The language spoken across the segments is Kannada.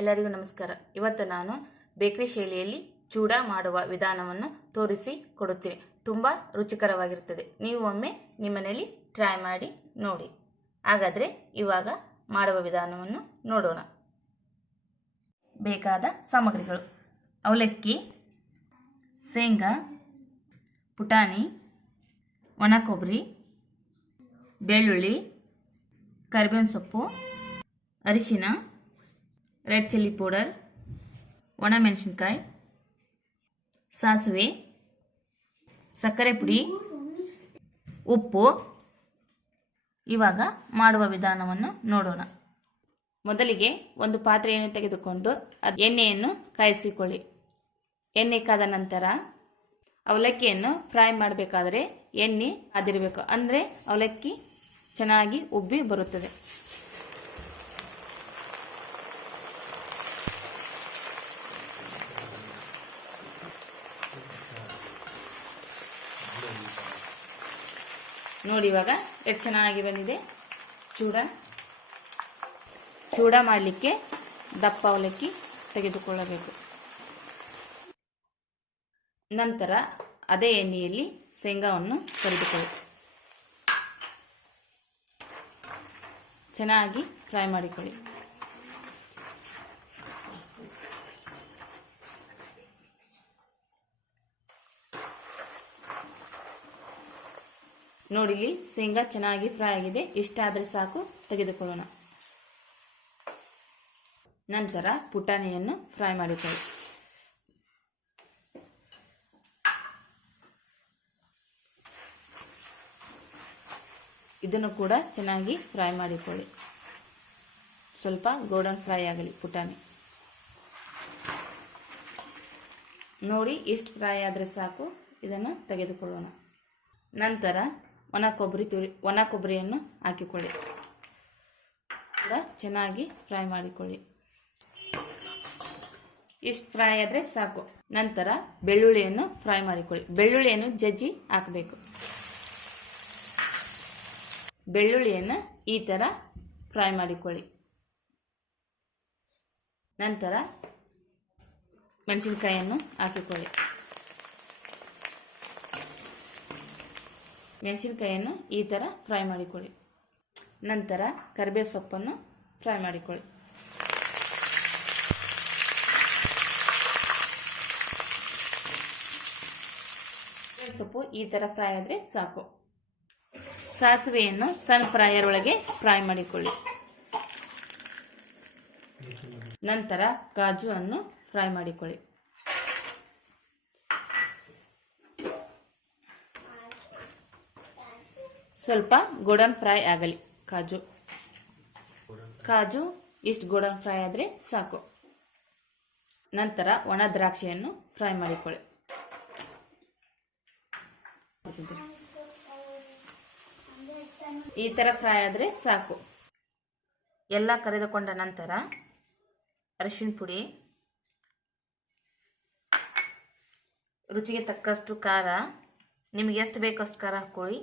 ಎಲ್ಲರಿಗೂ ನಮಸ್ಕಾರ. ಇವತ್ತು ನಾನು ಬೇಕರಿ ಶೈಲಿಯಲ್ಲಿ ಚೂಡಾ ಮಾಡುವ ವಿಧಾನವನ್ನು ತೋರಿಸಿ ಕೊಡುತ್ತೇನೆ. ತುಂಬ ರುಚಿಕರವಾಗಿರುತ್ತದೆ. ನೀವು ಒಮ್ಮೆ ನಿಮ್ಮ ಮನೆಯಲ್ಲಿ ಟ್ರೈ ಮಾಡಿ ನೋಡಿ. ಹಾಗಾದರೆ ಇವಾಗ ಮಾಡುವ ವಿಧಾನವನ್ನು ನೋಡೋಣ. ಬೇಕಾದ ಸಾಮಗ್ರಿಗಳು: ಅವಲಕ್ಕಿ, ಶೇಂಗಾ, ಪುಟಾಣಿ, ಒಣ ಕೊಬ್ಬರಿ, ಬೆಳ್ಳುಳ್ಳಿ, ಕರಿಬೇವಿನ ಸೊಪ್ಪು, ಅರಿಶಿನ, ರೆಡ್ ಚಿಲ್ಲಿ ಪೌಡರ್, ಒಣಮೆಣಸಿನಕಾಯಿ, ಸಾಸಿವೆ, ಸಕ್ಕರೆ ಪುಡಿ, ಉಪ್ಪು. ಇವಾಗ ಮಾಡುವ ವಿಧಾನವನ್ನು ನೋಡೋಣ. ಮೊದಲಿಗೆ ಒಂದು ಪಾತ್ರೆಯನ್ನು ತೆಗೆದುಕೊಂಡು ಎಣ್ಣೆಯನ್ನು ಕಾಯಿಸಿಕೊಳ್ಳಿ. ಎಣ್ಣೆ ಕಾದ ನಂತರ ಅವಲಕ್ಕಿಯನ್ನು ಫ್ರೈ ಮಾಡಬೇಕಾದ್ರೆ ಎಣ್ಣೆ ಕಾದಿರಬೇಕು, ಅಂದರೆ ಅವಲಕ್ಕಿ ಚೆನ್ನಾಗಿ ಉಬ್ಬಿ ಬರುತ್ತದೆ. ನೋಡಿ, ಇವಾಗ ಎಷ್ಟು ಚೆನ್ನಾಗಿ ಬಂದಿದೆ. ಚೂಡ ಮಾಡಲಿಕ್ಕೆ ದಪ್ಪ ಅವಲಕ್ಕಿ ತೆಗೆದುಕೊಳ್ಳಬೇಕು. ನಂತರ ಅದೇ ಎಣ್ಣೆಯಲ್ಲಿ ಶೇಂಗಾವನ್ನು ಕರಿದುಕೊಳ್ಳಿ. ಚೆನ್ನಾಗಿ ಫ್ರೈ ಮಾಡಿಕೊಳ್ಳಿ. ನೋಡಿ, ಇಲ್ಲಿ ಶೇಂಗಾ ಚೆನ್ನಾಗಿ ಫ್ರೈ ಆಗಿದೆ. ಇಷ್ಟ ಆದರೆ ಸಾಕು, ತೆಗೆದುಕೊಳ್ಳೋಣ. ನಂತರ ಪುಟಾಣಿಯನ್ನು ಫ್ರೈ ಮಾಡಿಕೊಳ್ಳಿ. ಇದನ್ನು ಕೂಡ ಚೆನ್ನಾಗಿ ಫ್ರೈ ಮಾಡಿಕೊಳ್ಳಿ. ಸ್ವಲ್ಪ ಗೋಲ್ಡನ್ ಫ್ರೈ ಆಗಲಿ ಪುಟಾಣಿ. ನೋಡಿ, ಇಷ್ಟು ಫ್ರೈ ಆದರೆ ಸಾಕು, ಇದನ್ನು ತೆಗೆದುಕೊಳ್ಳೋಣ. ನಂತರ ಒಣ ಕೊಬ್ಬರಿಯನ್ನು ಹಾಕಿಕೊಳ್ಳಿ. ಚೆನ್ನಾಗಿ ಫ್ರೈ ಮಾಡಿಕೊಳ್ಳಿ. ಇಷ್ಟು ಫ್ರೈ ಆದರೆ ಸಾಕು. ನಂತರ ಬೆಳ್ಳುಳ್ಳಿಯನ್ನು ಫ್ರೈ ಮಾಡಿಕೊಳ್ಳಿ. ಬೆಳ್ಳುಳ್ಳಿಯನ್ನು ಜಜ್ಜಿ ಹಾಕಬೇಕು. ಬೆಳ್ಳುಳ್ಳಿಯನ್ನು ಈ ಥರ ಫ್ರೈ ಮಾಡಿಕೊಳ್ಳಿ. ನಂತರ ಮೆಣಸಿನಕಾಯಿಯನ್ನು ಹಾಕಿಕೊಳ್ಳಿ. ಮೆಣಸಿನಕಾಯಿಯನ್ನು ಈ ಥರ ಫ್ರೈ ಮಾಡಿಕೊಳ್ಳಿ. ನಂತರ ಕರಿಬೇವು ಸೊಪ್ಪನ್ನು ಫ್ರೈ ಮಾಡಿಕೊಳ್ಳಿ. ಸೊಪ್ಪು ಈ ಥರ ಫ್ರೈ ಆದರೆ ಸಾಕು. ಸಾಸಿವೆಯನ್ನು ಸಣ್ಣ ಫ್ರೈಯರ್ ಒಳಗೆ ಫ್ರೈ ಮಾಡಿಕೊಳ್ಳಿ. ನಂತರ ಕಾಜುವನ್ನು ಫ್ರೈ ಮಾಡಿಕೊಳ್ಳಿ. ಸ್ವಲ್ಪ ಗೋಲ್ಡನ್ ಫ್ರೈ ಆಗಲಿ ಕಾಜು ಇಷ್ಟು ಗೋಲ್ಡನ್ ಫ್ರೈ ಆದರೆ ಸಾಕು. ನಂತರ ಒಣ ದ್ರಾಕ್ಷಿಯನ್ನು ಫ್ರೈ ಮಾಡಿಕೊಳ್ಳಿ. ಈ ಥರ ಫ್ರೈ ಆದರೆ ಸಾಕು. ಎಲ್ಲ ಕರಿದುಕೊಂಡ ನಂತರ ಅರಿಶಿನ ಪುಡಿ, ರುಚಿಗೆ ತಕ್ಕಷ್ಟು ಖಾರ, ನಿಮಗೆ ಎಷ್ಟು ಬೇಕಷ್ಟು ಖಾರ ಹಾಕೊಳ್ಳಿ.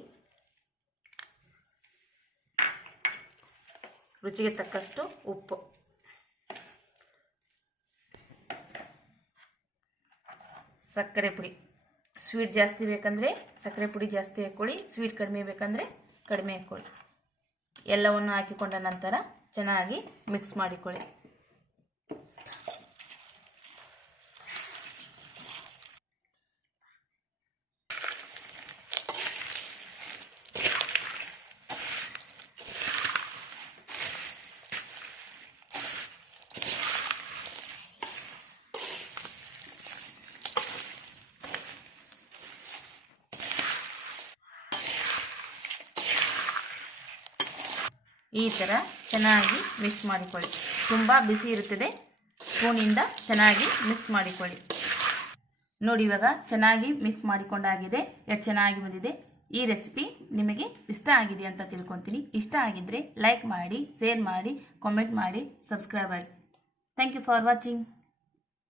ರುಚಿಗೆ ತಕ್ಕಷ್ಟು ಉಪ್ಪು, ಸಕ್ಕರೆ ಪುಡಿ. ಸ್ವೀಟ್ ಜಾಸ್ತಿ ಬೇಕಂದರೆ ಸಕ್ಕರೆ ಪುಡಿ ಜಾಸ್ತಿ ಹಾಕ್ಕೊಳ್ಳಿ, ಸ್ವೀಟ್ ಕಡಿಮೆ ಬೇಕಂದರೆ ಕಡಿಮೆ ಹಾಕ್ಕೊಳ್ಳಿ. ಎಲ್ಲವನ್ನು ಹಾಕಿಕೊಂಡ ನಂತರ ಚೆನ್ನಾಗಿ ಮಿಕ್ಸ್ ಮಾಡಿಕೊಳ್ಳಿ. ಈ ಥರ ಚೆನ್ನಾಗಿ ಮಿಕ್ಸ್ ಮಾಡಿಕೊಳ್ಳಿ. ತುಂಬ ಬಿಸಿ ಇರುತ್ತದೆ, ಸ್ಪೂನಿಂದ ಚೆನ್ನಾಗಿ ಮಿಕ್ಸ್ ಮಾಡಿಕೊಳ್ಳಿ. ನೋಡಿ, ಇವಾಗ ಚೆನ್ನಾಗಿ ಮಿಕ್ಸ್ ಮಾಡಿಕೊಂಡಾಗಿದೆ. ಎಷ್ಟು ಚೆನ್ನಾಗಿ ಬಂದಿದೆ. ಈ ರೆಸಿಪಿ ನಿಮಗೆ ಇಷ್ಟ ಆಗಿದೆ ಅಂತ ತಿಳ್ಕೊತೀನಿ. ಇಷ್ಟ ಆಗಿದ್ದರೆ ಲೈಕ್ ಮಾಡಿ, ಶೇರ್ ಮಾಡಿ, ಕಾಮೆಂಟ್ ಮಾಡಿ, ಸಬ್ಸ್ಕ್ರೈಬ್ ಆಗಿ. Thank you for watching.